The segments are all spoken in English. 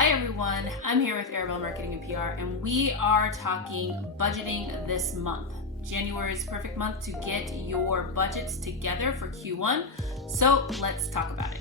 Hi everyone, I'm here with Arabella Marketing and PR, and we are talking budgeting this month. January is a perfect month to get your budgets together for Q1, so let's talk about it.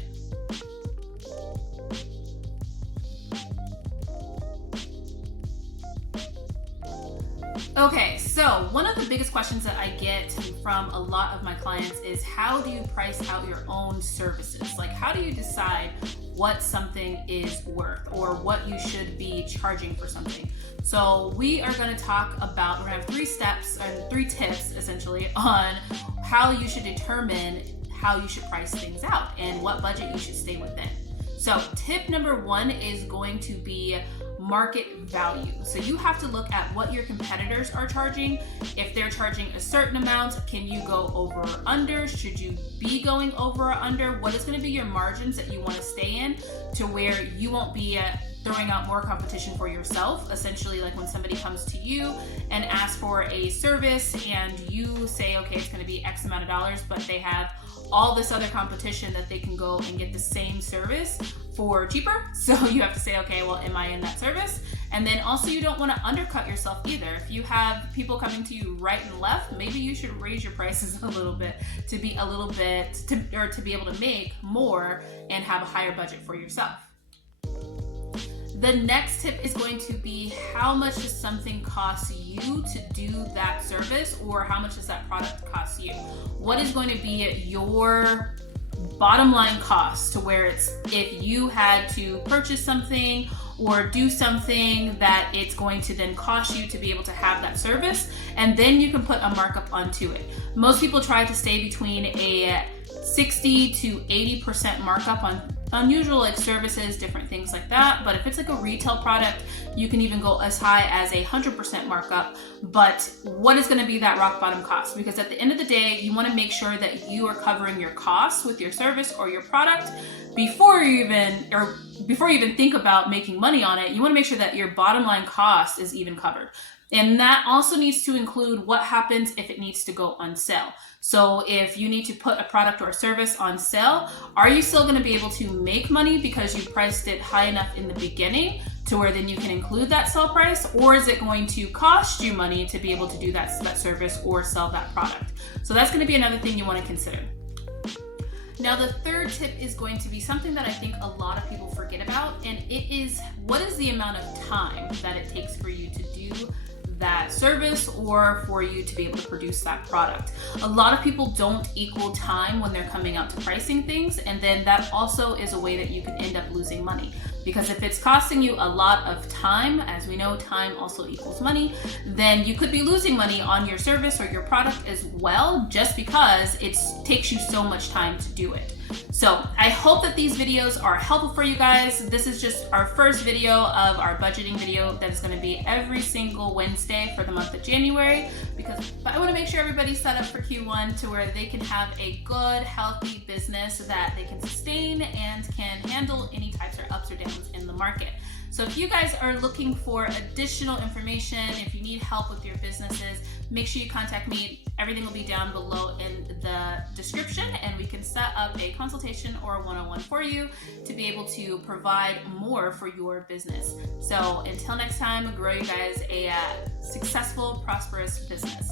Okay, so one of the biggest questions that I get from a lot of my clients is how do you price out your own services? Like, how do you decide what something is worth or what you should be charging for something? So we are going to talk about, we're going to have 3 steps and 3 tips essentially on how you should determine how you should price things out and what budget you should stay within. So tip number 1 is going to be market value. So you have to look at what your competitors are charging. If they're charging a certain amount, can you go over or under? Should you be going over or under? What is going to be your margins that you want to stay in to where you won't be throwing out more competition for yourself? Essentially, like when somebody comes to you and asks for a service and you say, okay, it's going to be X amount of dollars, but they have all this other competition that they can go and get the same service for cheaper. So you have to say, okay, well, am I in that service? And then also you don't want to undercut yourself either. If you have people coming to you right and left, maybe you should raise your prices a little bit to be able to make more and have a higher budget for yourself. The next tip is going to be how much does something cost you to do that service, or how much does that product cost you? What is going to be your bottom line cost to where it's, if you had to purchase something or do something that it's going to then cost you to be able to have that service, and then you can put a markup onto it. Most people try to stay between a 60 to 80% markup on unusual like services, different things like that. But if it's like a retail product, you can even go as high as 100% markup. But what is going to be that rock bottom cost? Because at the end of the day, you want to make sure that you are covering your costs with your service or your product before you even think about making money on it. You want to make sure that your bottom line cost is even covered. And that also needs to include what happens if it needs to go on sale. So if you need to put a product or a service on sale, are you still going to be able to make money because you priced it high enough in the beginning to where then you can include that sale price? Or is it going to cost you money to be able to do that service or sell that product? So that's going to be another thing you want to consider. Now, the third tip is going to be something that I think a lot of people forget about, and it is, what is the amount of time that it takes for you to do that service or for you to be able to produce that product? A lot of people don't equal time when they're coming out to pricing things, and then that also is a way that you can end up losing money. Because if it's costing you a lot of time, as we know, time also equals money, then you could be losing money on your service or your product as well, just because it takes you so much time to do it. So I hope that these videos are helpful for you guys. This is just our first video of our budgeting video that is going to be every single Wednesday for the month of January, because I want to make sure everybody's set up for Q1 to where they can have a good, healthy business that they can sustain and can handle any types of ups or downs in the market. So if you guys are looking for additional information, if you need help with your businesses, make sure you contact me. Everything will be down below in the description, and we can set up a consultation or a one-on-one for you to be able to provide more for your business. So until next time, grow you guys a successful, prosperous business.